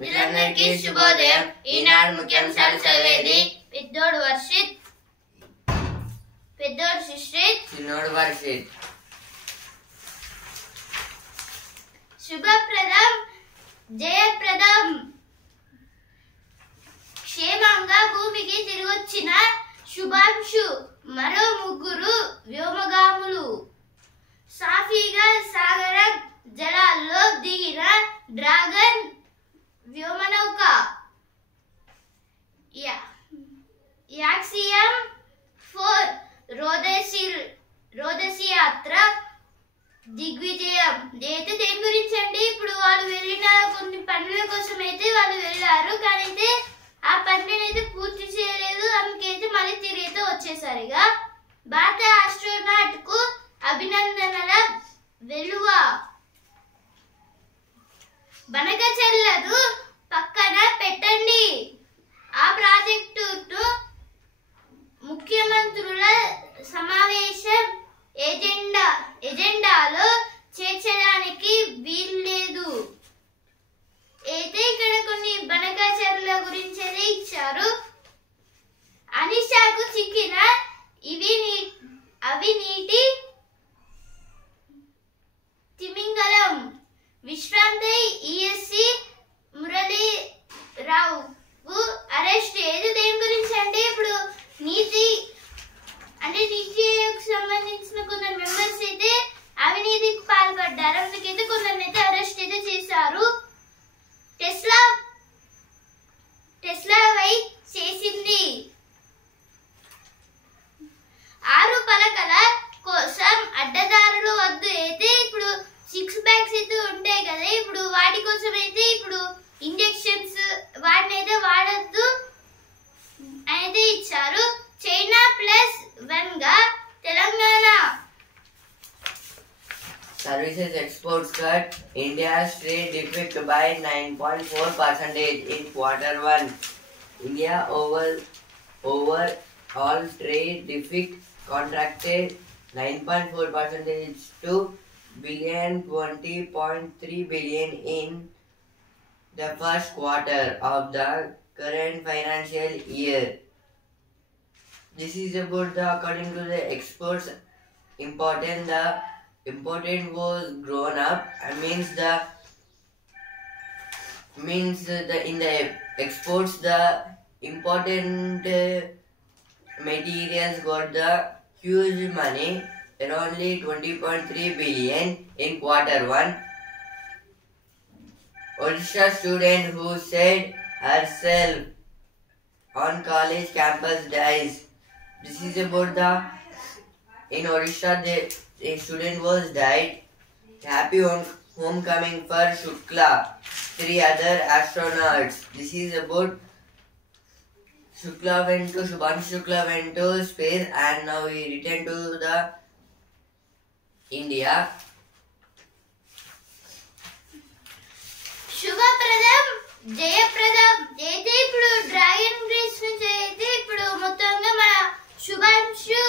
మిత్రులందరికీ శుభోదయం. ఈనాడు ముఖ్యాంశాలు చదివేది పెద్దోడు వర్షిత్, పెద్దోడు సుశ్రిత్, చిన్నోడు వర్షిత్. శుభప్రదం జయప్రదం. క్షేమంగా భూమికి తిరిగొచ్చిన శుభాంశు, మరో ముగ్గురు వ్యోమగాములు. సాఫీగా సాగర జలాల్లో దిగిన డ్రాగన్ వ్యోమనౌక. యాక్సియం 4 రోదసి యాత్ర దిగ్విజయం. అయితే దేని గురించి అంటే ఇప్పుడు వాళ్ళు వెళ్ళిన కొన్ని పనుల కోసం అయితే వాళ్ళు వెళ్ళారు, కానీ అయితే ఆ పనులను అయితే పూర్తి చేయలేదు. అందుకైతే మళ్ళీ తిరిగి అయితే వచ్చేసరిగా భారత ఆస్ట్రోనాట్ కు అభినందనల వెలువ. బనక చెల్లదు పక్కన పెట్టండి. ఆ ప్రాజెక్టును ముఖ్యమంత్రుల సమావేశం ఎజెండాలో చేర్చడానికి వీల్లేదు. అయితే ఇక్కడ కొన్ని బనకచర్ల గురించి ఇచ్చారు. అనిషాకు చిక్కిన అవినీతి తిమింగలం. విశ్రాంతి ఈఎస్సి మురళీరావుకు అరెస్ట్. ఏది దేని గురించి అంటే ఇప్పుడు నీతి ఆయోగ్కి సంబంధించిన కొందరు మెంబర్స్ అయితే అవినీతికి పాల్పడ్డారు. అందుకైతే కొందరిని అయితే అరెస్ట్ అయితే చేశారు. టెస్లా వై చేసింది. 6 పలకల కోసం అడ్డదారులు వద్దు. అయితే ఇప్పుడు 6 ప్యాక్స్ అయితే ఉంటాయి కదా, ఇప్పుడు వాటి కోసం అయితే ఇప్పుడు ఇంజెక్షన్స్ వాటిని అయితే వాడద్దు అయితే ఇచ్చారు. చైనా +1 గా Telangana. Services exports cut. India's trade deficit by 9.4% in Q1. India overall trade deficit contracted 9.4% to $20.3 billion in the first quarter of the current financial year. This is about according to the exports important. The important was grown up. Means in the exports the important materials got the huge money, around 20.3 billion in Q1. Odisha student who said herself on college campus dies. This is about in Odisha a student was died. Happy homecoming for Shukla, 3 other astronauts. This is about Shubhanshu Shukla went to space and now he returned to the India. శుభప్రదం జయప్రదం. అయితే ఇప్పుడు dragon race నుంచి అయితే ఇప్పుడు మొత్తంగా మన శుభాంశు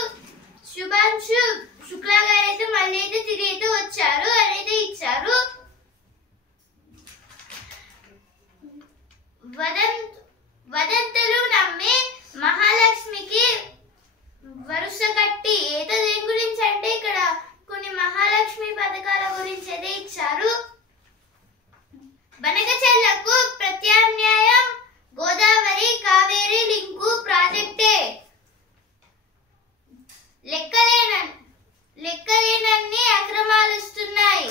శుక్లా గారు అయితే మళ్ళీ అయితే తిరిగి అయితే వచ్చారు అని అయితే ఇచ్చారు. వదంతులు నమ్మి మహాలక్ష్మికి వరుస కట్టి. అయితే దేని గురించి అంటే ఇక్కడ కొన్ని మహాలక్ష్మి పథకాల గురించి అయితే ఇచ్చారు. బనకచెర్లకు ప్రత్యామ్నాయం గోదావరి కావేరి లింకు ప్రాజెక్టే. లెక్కలేనన్ని అక్రమాలు వస్తున్నాయి.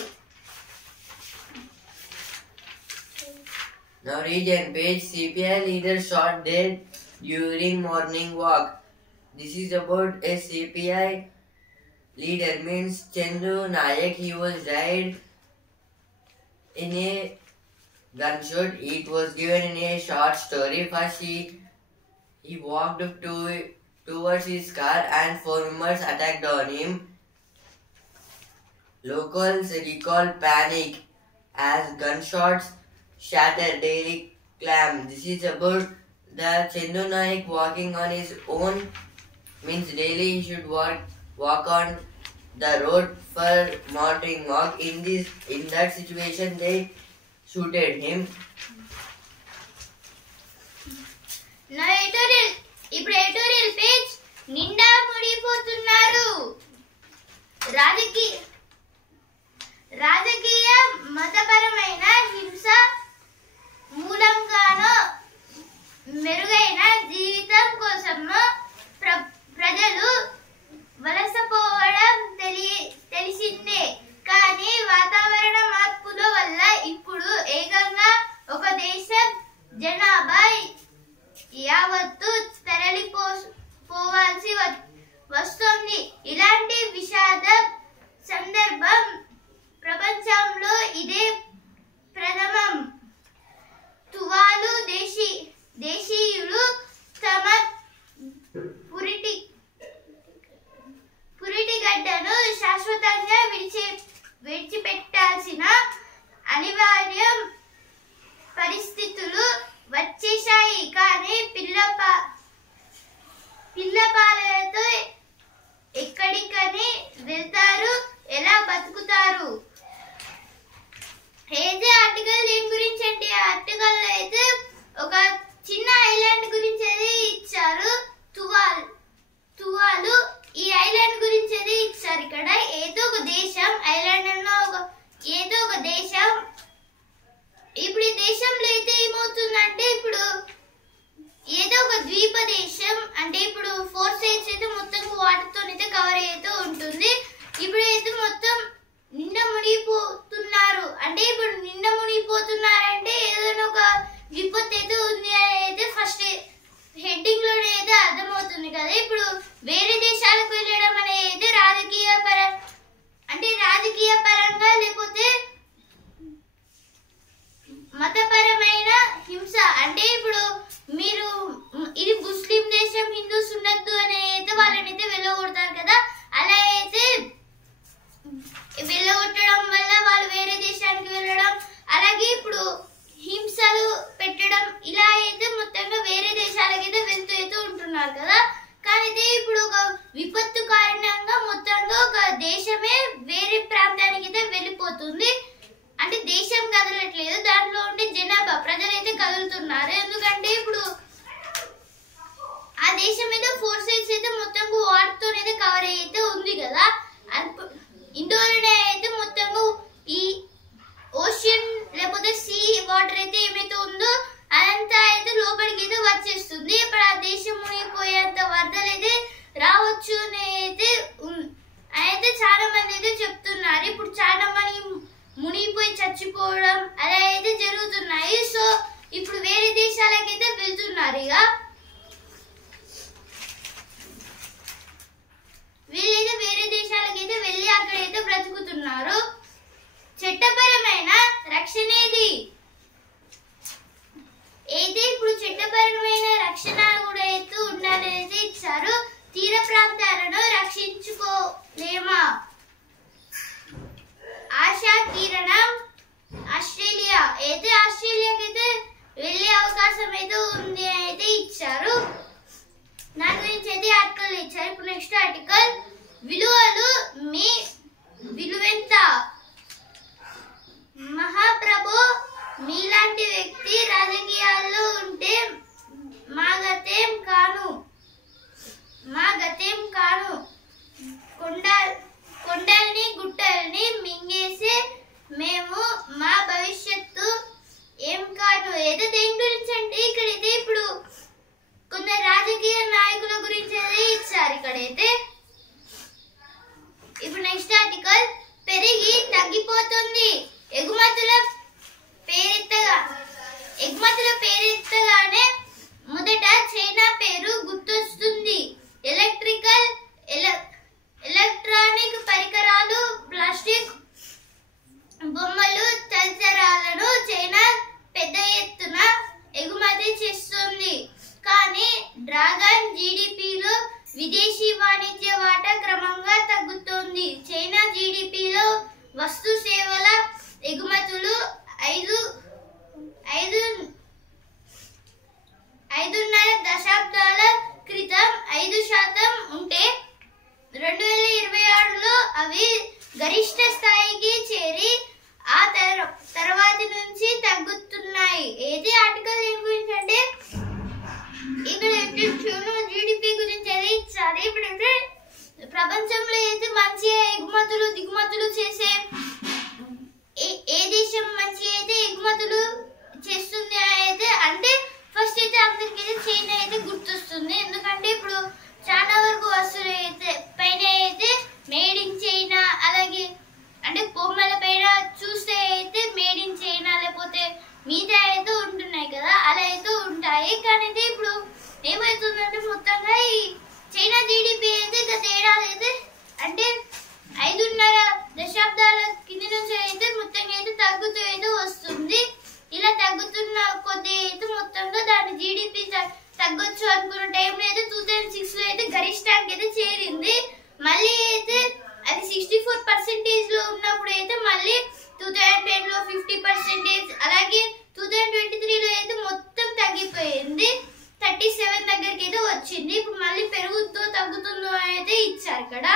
Now region page. CPI leader shot dead during morning walk. This is about a CPI leader means Chandu Nayak. He was died in a gunshot. It was given in a short story. First he walked towards his car and 4 members attacked on him. Locals recall panic as gunshots shatter daily clam. This is about the Chandu Naik walking on his own. Means daily he should walk on the road for morning walk. In that situation they shooted him. నా editorial ఇప్పుడు editorial page నిండా మునిగిపోతున్నారు. రాజకీయ మతపరమైన హింస మూలంగానో మెరుగైన జీవితం కోసం ప్రజలు వలసపోవడం తెలిసిందే. కానీ వాతావరణ మార్పుల వల్ల ఇప్పుడు ఏకంగా ఒక దేశం జనాభా యావత్తు తరలిపోవాల్సి వస్తుంది. ఇలాంటి విషాద సందర్భం ప్రపంచంలో ఇదే ప్రథమం. తువాలు దేశీయులు తమ పురిటిగడ్డను శాశ్వతంగా విడిచిపెట్టాల్సిన అనివార్య పరిస్థితులు వచ్చేశాయి. కానీ పిల్లపాలతో ఎక్కడికని వెళ్తారు, ఎలా బతుకుతారు? అయితే ఆర్టికల్ దేని గురించి అంటే ఆ ఆర్టికల్ అయితే ఒక చిన్న ఐలాండ్ గురించి అది ఇచ్చారు, తువాలు. ఈ ఐలాండ్ గురించి అది ఇచ్చారు. ఇక్కడ ఏదో ఒక దేశం ఐలాండ్ అన్న ఏదో ఒక దేశం. ఇప్పుడు ఈ దేశంలో అయితే ఏమవుతుందంటే ఇప్పుడు ఏదో ఒక ద్వీప దేశం అంటే ఇప్పుడు 4 స్టేట్స్ అయితే మొత్తం వాటర్తో అయితే కవర్ అవుతూ ఉంటుంది. ఇప్పుడు అయితే మొత్తం నిండా మునిగిపోతున్నారు. అంటే ఇప్పుడు నిండా మునిగిపోతున్నారంటే ఏదైనా ఒక విపత్తు అయితే ఉంది అని అయితే ఫస్ట్ హెడ్డింగ్ లోనే అయితే అర్థమవుతుంది కదా. ఇప్పుడు వేరే దేశాలకు వెళ్ళడం అనేది రాజకీయ పరంగా లేకపోతే మతపరమైన హింస. అంటే ఇప్పుడు మీరు ఇది ముస్లిం దేశం, హిందూస్ ఉండద్దు అని అయితే వాళ్ళనైతే వెళ్ళగొడతారు కదా. అలా అయితే వెళ్ళగొట్టడం వల్ల వాళ్ళు వేరే దేశానికి వెళ్ళడం, అలాగే ఇప్పుడు హింసలు పెట్టడం, ఇలా అయితే మొత్తంగా వేరే దేశాలకైతే వెళ్తూ అయితే ఉంటున్నారు కదా. కానీ అయితే ఇప్పుడు ఒక విపత్తు కారణంగా మొత్తంగా ఒక దేశమే వేరే ప్రాంతానికి అయితే వెళ్ళిపోతుంది. అంటే దేశం కదలట్లేదు, దాంట్లో ఉండే జనాభా ప్రజలైతే కదులుతున్నారు. ఎందుకంటే ఇప్పుడు ఆ దేశం మీద 4 స్టేట్స్ అయితే మొత్తం వాటర్తో అయితే కవర్ అయితే ఉంది కదా. ఇండోనే అయితే మొత్తంగా ఈ ఓషన్ లేకపోతే సీ వాటర్ అయితే ఏమైతే ఉందో అదంతా అయితే లోపలికి అయితే వచ్చేస్తుంది. ఇప్పుడు ఆ దేశం మునిగిపోయేంత వరదలు అయితే రావచ్చు అని అయితే చాలా మంది అయితే చెప్తున్నారు. ఇప్పుడు చాలా మంది మునిగిపోయి చచ్చిపోవడం అలా అయితే జరుగుతున్నాయి. సో ఇప్పుడు వేరే దేశాలకైతే వెళ్తున్నారు. ఇక వీళ్ళైతే వేరే దేశాలకైతే వెళ్ళి అక్కడైతే బ్రతుకుతున్నారు. చట్టపరమైన రక్షణ అయితే ఇప్పుడు చట్టపరమైన రక్షణ కూడా అయితే ఉండాలనేది ఇచ్చారు. తీర ప్రాంతాలను రక్షించుకోలేమా? ఆశా కిరణం ఆస్ట్రేలియాకి అయితే వెళ్ళే అవకాశం అయితే ఉంది అయితే ఇచ్చారు. దాని గురించి అయితే ఆర్టికల్ ఇచ్చారు. ఇప్పుడు నెక్స్ట్ ఆర్టికల్ విలువలు మీ విలువెంత? అలా అయితే ఉంటాయి. కానీ అయితే ఇప్పుడు ఏమవుతుందంటే మొత్తంగా ఈ చైనా జీడిపి అయితే గత ఏడాది అయితే అంటే 5.5 దశాబ్దాల కింద నుంచి అయితే మొత్తంగా అయితే తగ్గుతూ అయితే వస్తుంది. ఇలా తగ్గుతున్న కొద్ది అయితే మొత్తంగా దాని జీడిపి తగ్గొచ్చు అనుకున్న టైంలో అయితే 2006 లో అయితే గరిష్టానికి అయితే చేరింది. మళ్ళీ అయితే అది 64% లో ఉన్నప్పుడు అయితే మళ్ళీ 2010 లో 50%, అలాగే 2023 లో అయితే మొత్తం తగ్గిపోయింది. 37 దగ్గరికి అయితే వచ్చింది. ఇప్పుడు మళ్ళీ పెరుగుతూ తగ్గుతుందో అయితే ఇచ్చారు ఇక్కడ.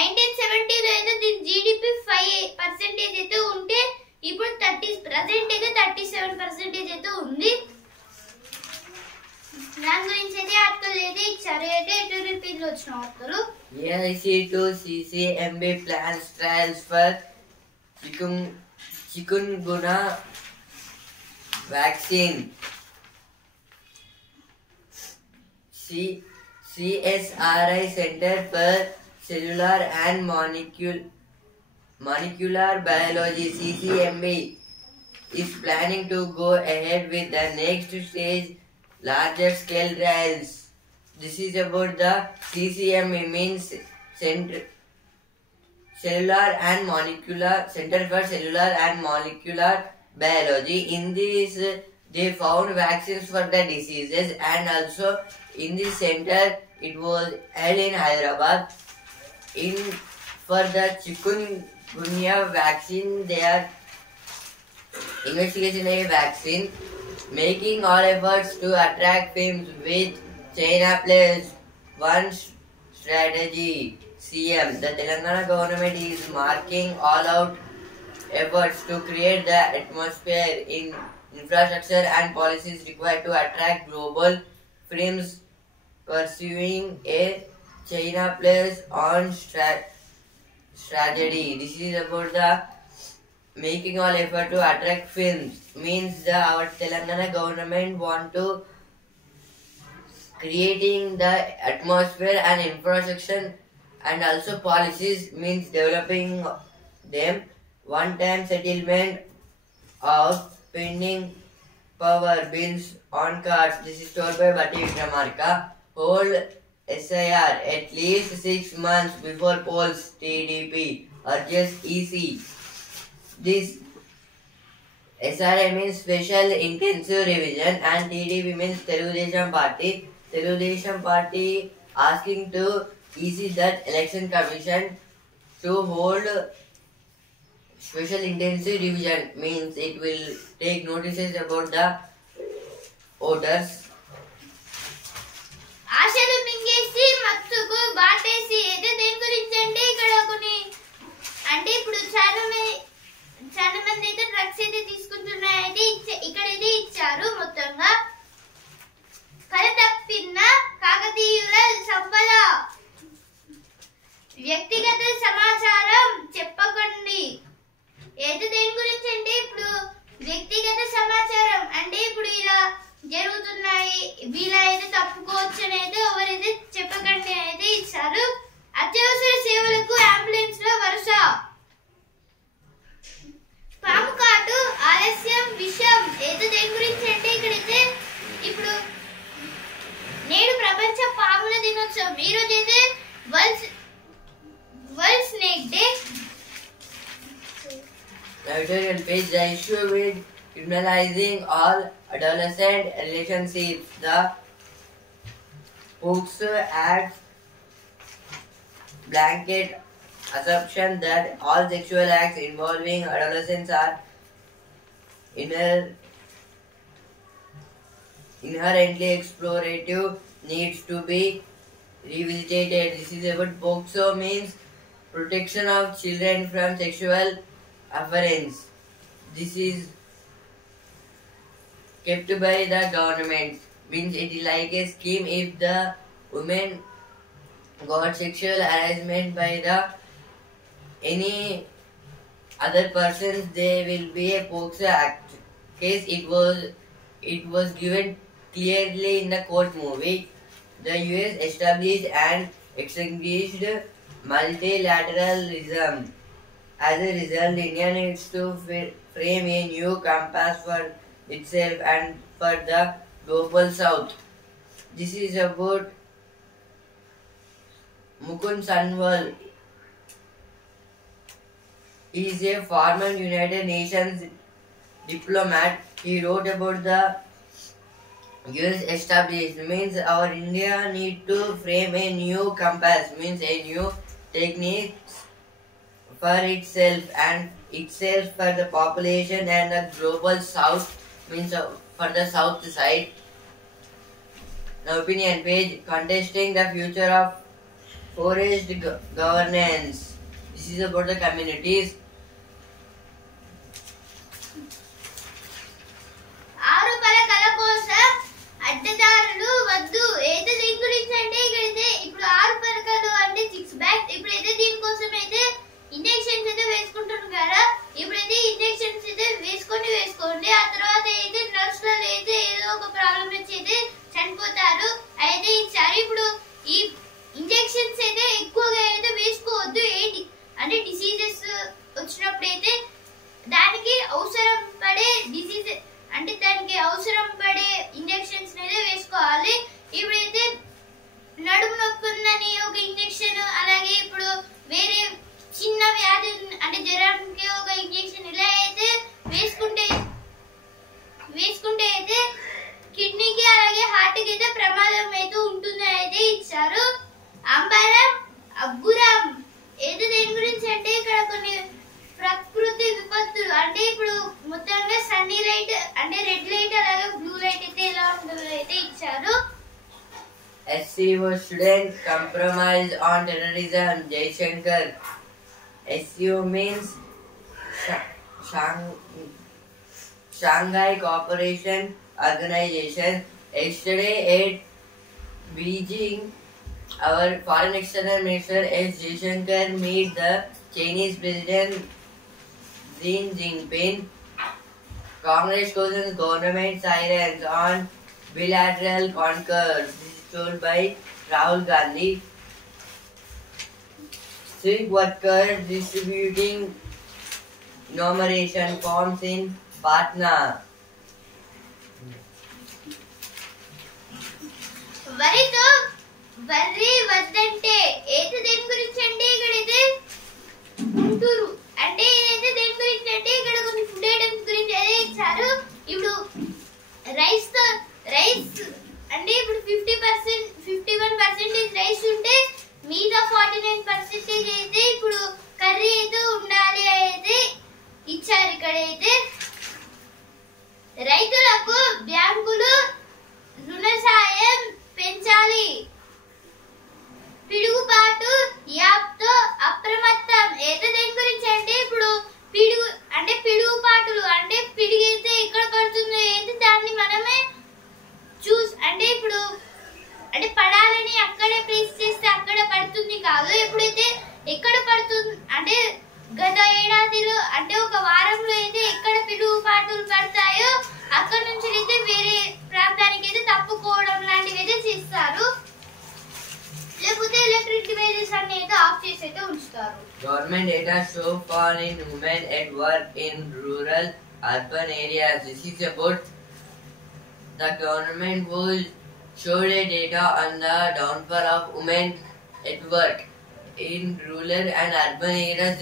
1970 లో అయితే దీని జీడిపి 5% అయితే ఉంటే ఇప్పుడు ప్రజెంట్ అయితే 37% అయితే ఉంది. దాని గురించి అయితే ఆర్టికల్ అయితే ఇచ్చారు. అయితే ఎడిటోరియల్ పేజ్ లో వచ్చిన article. AIC to CCMB plans trials for chikungunya vaccine. CSRI Center for Cellular and Molecular Biology (CCMB) is planning to go ahead with the next stage larger scale trials. This is about the CCMB, means Center for Cellular and Molecular Biology. In this, they found vaccines for the diseases, and also in this center, it was held in Hyderabad. For the chikungunya vaccine, they are investigation a vaccine, making all efforts to attract films with China plays one strategy. CM, the Telangana government is marking all out efforts to create the atmosphere in infrastructure and policies required to attract global films, pursuing a China plays on strategy. This is about the making all effort to attract films, means our Telangana government want to creating the atmosphere and infrastructure and also policies, means developing them. One-time settlement of pending power bills on cards. This is told by Batti Vikramarka. Hold SIR at least 6 months before polls. TDP urges EC. This SRI means Special Intensive Revision and TDP means Telugudesam Party. Telugudesam Party asking to EC that Election Commission to hold Special Intensive Revision, means it will take notices about the voters. ఆశలు మింగేసి మత్తుకు బాటేసి అయితే దేని గురించి అంటే ఇక్కడ కొన్ని అంటే ఇప్పుడు చాలా మంది అయితే డ్రగ్స్ అయితే తీసుకుంటున్నారైతే ఇక్కడైతే ఇచ్చారు. మొత్తంగా కథ తప్పిన కాకతీయుల సంపద, వ్యక్తిగత సమాచారం చెప్పకండి. అయితే దేని గురించి అంటే ఇప్పుడు వ్యక్తిగత సమాచారం అంటే ఇప్పుడు ఇలా జరుగుతున్నాయి, వీళ్ళ అయితే తప్పుకోవచ్చు అని అయితే ఎవరైతే చెప్పకండి అయితే ఇచ్చారు. అత్యవసర సేవలకు అంబులెన్స్ లో వరుస, పాము కాటు ఆలస్యం విషయం. అయితే దేని గురించి అంటే ఇక్కడైతే ఇప్పుడు నేడు ప్రపంచ పాముల దినోత్సవం. ఈ రోజు అయితే world snake day. Editorial page, the issue with criminalizing all adolescent relationships. The POCSO Act blanket assumption that all sexual acts involving adolescents are inherently explorative needs to be revisited. This is about POCSO, means Protection of Children from Sexual Offense. This is kept by the government, means it is like a scheme. If the women got sexual harassment by the any other persons, there will be a POCSO Act case. It was given clearly in the court movie. The US established and extinguished multilateralism. As a result, India needs to frame a new compass for itself and for the global south. This is about Mukund Sanwal. He is a former United Nations diplomat. He wrote about the US established means our India need to frame a new compass means a new techniques for itself for the population and the global south means for the south side. Now opinion page contesting the future of forest governance. This is about the communities. ఆరు పలకల కోసం అడ్డదారులు వద్దు. అయితే దీని గురించి అంటే ఇక్కడైతే ఇప్పుడు ఆరు పలకలు అంటే 6 బ్యాగ్స్. ఇప్పుడైతే దీనికోసం అయితే ఇంజెక్షన్స్ అయితే వేసుకుంటున్నారు కదా. ఇప్పుడైతే ఇంజెక్షన్స్ అయితే వేసుకోండి. ఆ తర్వాత అయితే నర్సులు అయితే ఏదో ఒక ప్రాబ్లం వచ్చి అయితే చనిపోతారు. అయితే ఈసారి ఇప్పుడు ఈ ఇంజెక్షన్స్ అయితే ఎక్కువగా అయితే వేసుకోవద్దు. ఏంటి అంటే డిసీజెస్ వచ్చినప్పుడు అయితే దానికి అవసరం పడే డిసీజ్ అంటే దానికి అవసరం పడే ఇంజెక్షన్స్ అయితే వేసుకోవాలి. ఇప్పుడైతే నడుము నొప్పి ఉందని ఒక ఇంజెక్షన్, అలాగే ఇప్పుడు వేరే చిన్న వ్యాధి అంటే జ్వరంకి ఒక ఇంజెక్షన్ ఇలా అయితే వేసుకుంటే అయితే కిడ్నీకి అలాగే హార్ట్కి అయితే ప్రమాదం అయితే ఉంటుందని అయితే ఇచ్చారు. అంబరం అబ్బురం ఏదో దేని గురించి అంటే ఇక్కడ కొన్ని ప్రకృతి విపత్తులు అంటే ఇప్పుడు మొత్తంగా సన్నీ లైట్ అంటే రెడ్ లైట్ అలాగే బ్లూ లైట్ అయితే ఎలా ఉంటుందో అయితే ఇచ్చారు. SCO student compromise on terrorism. Jaishankar. SCO means Shanghai Cooperation Organization. Yesterday at Beijing, our Foreign External Minister S. Jaishankar met the Chinese President Xi Jinping. Congress questions government silence on bilateral concourse. This is told by Rahul Gandhi. Street workers distributing enumeration forms in Patna. వరితో వర్రి వద్దంటే ఏది దేని గురించి అంటే ఇక్కడైతే గుంటూరు అంటే ఇదైతే దేని గురించి అంటే ఇక్కడ కొన్ని ఫుడ్ ఐటమ్స్ గురించి అయితే ఇచ్చారు. ఇప్పుడు రైస్ అంటే ఇప్పుడు 51% రైస్ ఉంటే మిగతా 49% అయితే ఇప్పుడు కర్రీ అయితే ఉండాలి అయితే ఇచ్చారు. ఇక్కడైతే రైతులకు బ్యాంకులు రుణ సాయం పెంచాలి. పిడుగుబాటు యాప్తో అప్రమత్తం ఏదో దేని గురించి అంటే ఇప్పుడు పిడుగుపాటులు అంటే పిడిగైతే ఎక్కడ పడుతుందో అయితే దాన్ని మనమే అంటే ఇప్పుడు అంటే పడాలని అక్కడే ప్లేస్ చేస్తే అక్కడ పడుతుంది కాదు. ఎప్పుడైతే ఎక్కడ పడుతుంది అంటే గత ఏడాదిలో అంటే ఒక వారంలో అయితే ఎక్కడ పిడుగుపాటులు పడతాయో అక్కడ నుంచి అయితే వేరే ప్రాంతానికి అయితే తప్పుకోవడం లాంటివి అయితే చేస్తారు. లేకపోతే ఎలక్ట్రిక్ డివైసెస్ అన్ని అయితే ఆఫ్ చేసి అయితే ఉంచుతారు. Government data show fall in women at work in rural urban areas. This is about the government will show the data on the downfall of women at work in rural and urban areas.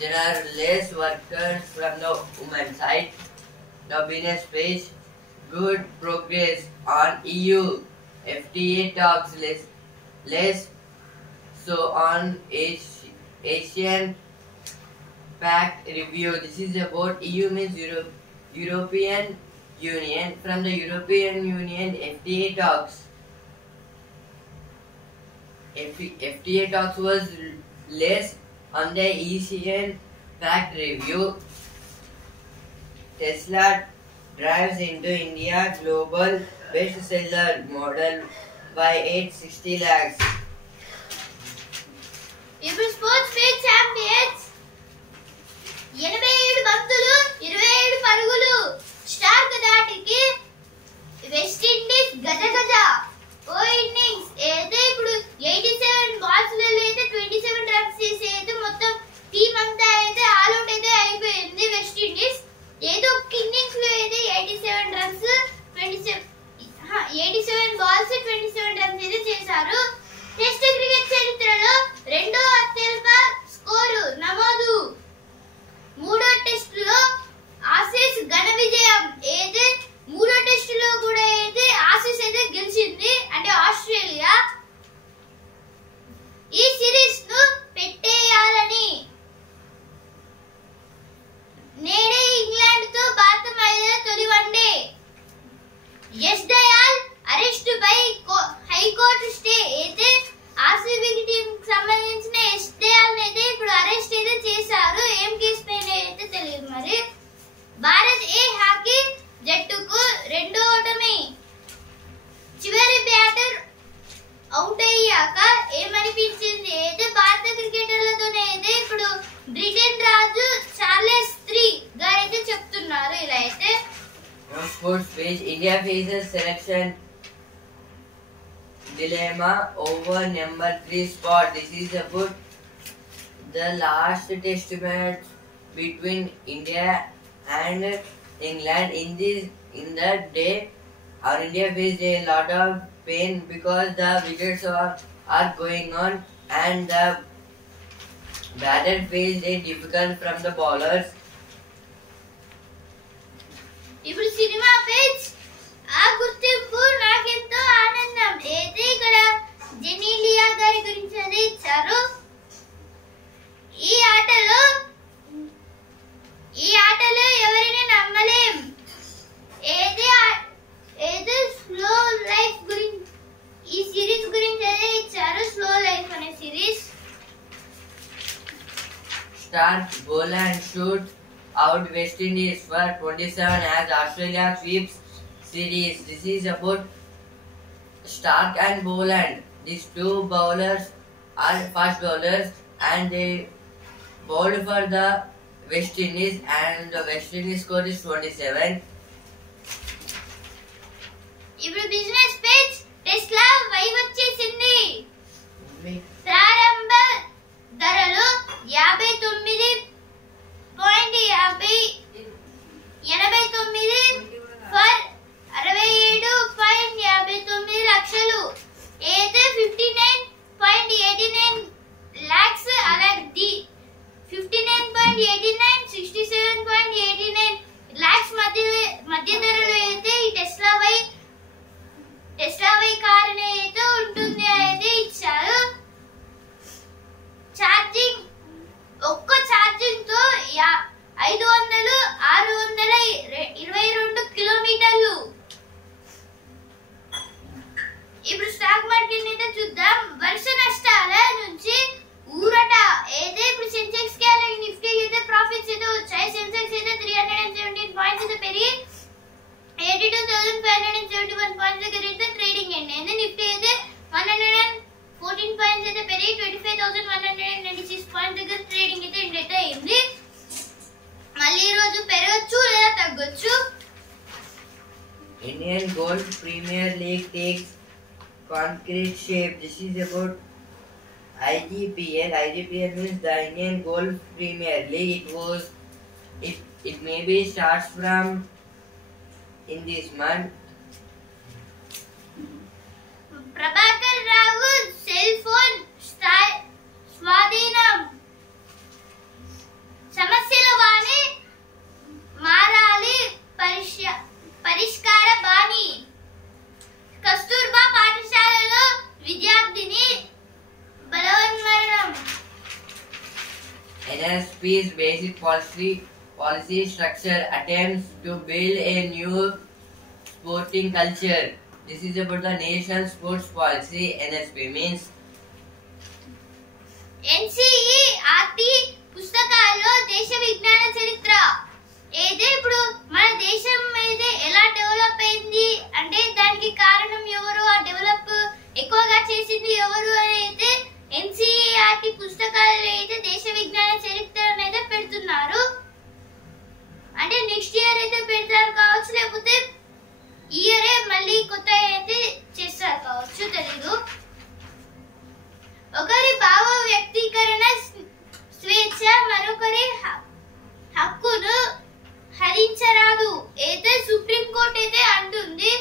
There are less workers from the women side. The business page good progress on EU FTA talks less so on Asian Pact review. This is about EU means European Union. From the European Union FTA talks. FTA talks was less on the Asian Pact review. Tesla drives into India global bestseller model by 860 lakhs. ఇప్పుడు sports page champions 87 బంతులు 27 పరుగులు Stark దాటికి west Indies గజగజ ఓ innings అయితే ఇప్పుడు 87 balls లో అయితే 27 runs చేసి అయితే మొత్తం టీం అంతా అయితే ఆల్ అవుట్ అయితే అయిపోయింది వెస్ట్ ఇండీస్. ఏదో ఒక ఇన్నింగ్స్ లో అయితే 87 sports page. India faces selection dilemma over number 3 spot. This is about the last test match between India and England. In that day, our India faced a lot of pain because the wickets are going on and the batter faced a difficult from the bowlers. ఇప్పుడు cinema page ఆ గుర్తింపు నాకెంతో ఆనందం. అయితే ఇక్కడ జెనీలియా గారి గురించి అది ఇచ్చారు. ఈ ఆటలో ఎవరిని నమ్మలేం. ఏది స్లో లైఫ్ గురించి ఈ సిరీస్ గురించి అదే ఇచ్చారు. స్లో లైఫ్ అనే series. Stark, bowl and shoot out West Indies for 27 as Australia sweeps series. This is about Stark and Boland. These two bowlers are fast bowlers and they bowled for the West Indies and the West Indies score is 27. ఇప్పుడు business page Tesla why వచ్చేసింది. ప్రారంభ ధరలు 59.89 for 67.59 లక్షలు. అయితే 59.89 lakhs అలాగే 59.89 67.89 lakhs మధ్య ధరలో అయితే ఈ టెస్లా వై కార్ అయితే ఉంటుంది అయితే ఇచ్చారు. ఛార్జింగ్ ఒక్క ఛార్జింగ్ తో 500-622 కిలోమీటర్లు. ఇప్పుడు స్టాక్ మార్కెట్ అయితే చూద్దాం. వర్ష నష్టాల నుంచి ఊరట. అయితే ఇప్పుడు సెన్సెక్స్ కి అలాగే నిఫ్టీ అయితే ప్రాఫిట్స్ అయితే వచ్చాయి. సెన్సెక్స్ అయితే 317 పాయింట్స్ అయితే పెరిగి 82,571 పాయింట్స్ దగ్గర అయితే ట్రేడింగ్ అయింది. నిఫ్టీ అయితే 114 పాయింట్స్ అయితే పెరిగి 25,196 పాయింట్స్ దగ్గర ట్రేడింగ్ అయితే అయింది. మళ్ళీ ఈ రోజు పెరగచ్చు లేదా తగ్గొచ్చు. Indian Golf Premier League takes concrete shape. This is about IGPL. IGPL means the Indian Golf Premier League. It maybe starts from in this month. Prabhakar Rao cell phone స్వాధీనం. సమస్యల వాణి మారాలి పరిష్కార బాణి. కస్తూర్బా పాఠశాలలో విద్యార్థిని బలవన్మరణం. NSP's basic policy structure attempts to build a new sporting culture. This is about the national sports policy. NSP means NCERT పుస్తకాల్లో దేశ విజ్ఞాన చరిత్ర. అయితే ఇప్పుడు మన దేశం అయితే ఎలా డెవలప్ అయింది అంటే దానికి కారణం ఎవరు, ఆ డెవలప్ ఎక్కువగా చేసింది ఎవరు అని అయితే NCERT పుస్తకాల్లో అయితే దేశ విజ్ఞాన చరిత్ర అనేది పెడుతున్నారు. అంటే నెక్స్ట్ ఇయర్ అయితే పెడతారు కావచ్చు, లేకపోతే ఇయరే మళ్ళీ కొత్త అయితే చేస్తారు కావచ్చు, తెలీదు. ఒకరి భావ వ్యక్తీకరణ స్వేచ్ఛ మరొకరి హక్కును హరించరాదు అయితే సుప్రీం కోర్టు అయితే అంటుంది.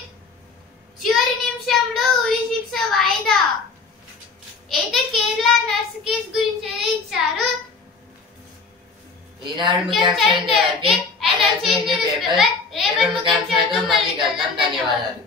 చివరి నిమిషంలో ఉరి శిక్ష వాయిదా. అయితే కేరళ నర్స్ కేసు గురించి ఇచ్చారు. ఈనాడు ముఖ్యాంశాలు రేపటి ముఖ్యాంశాలతో మళ్ళీ కలుద్దాం. ధన్యవాదాలు.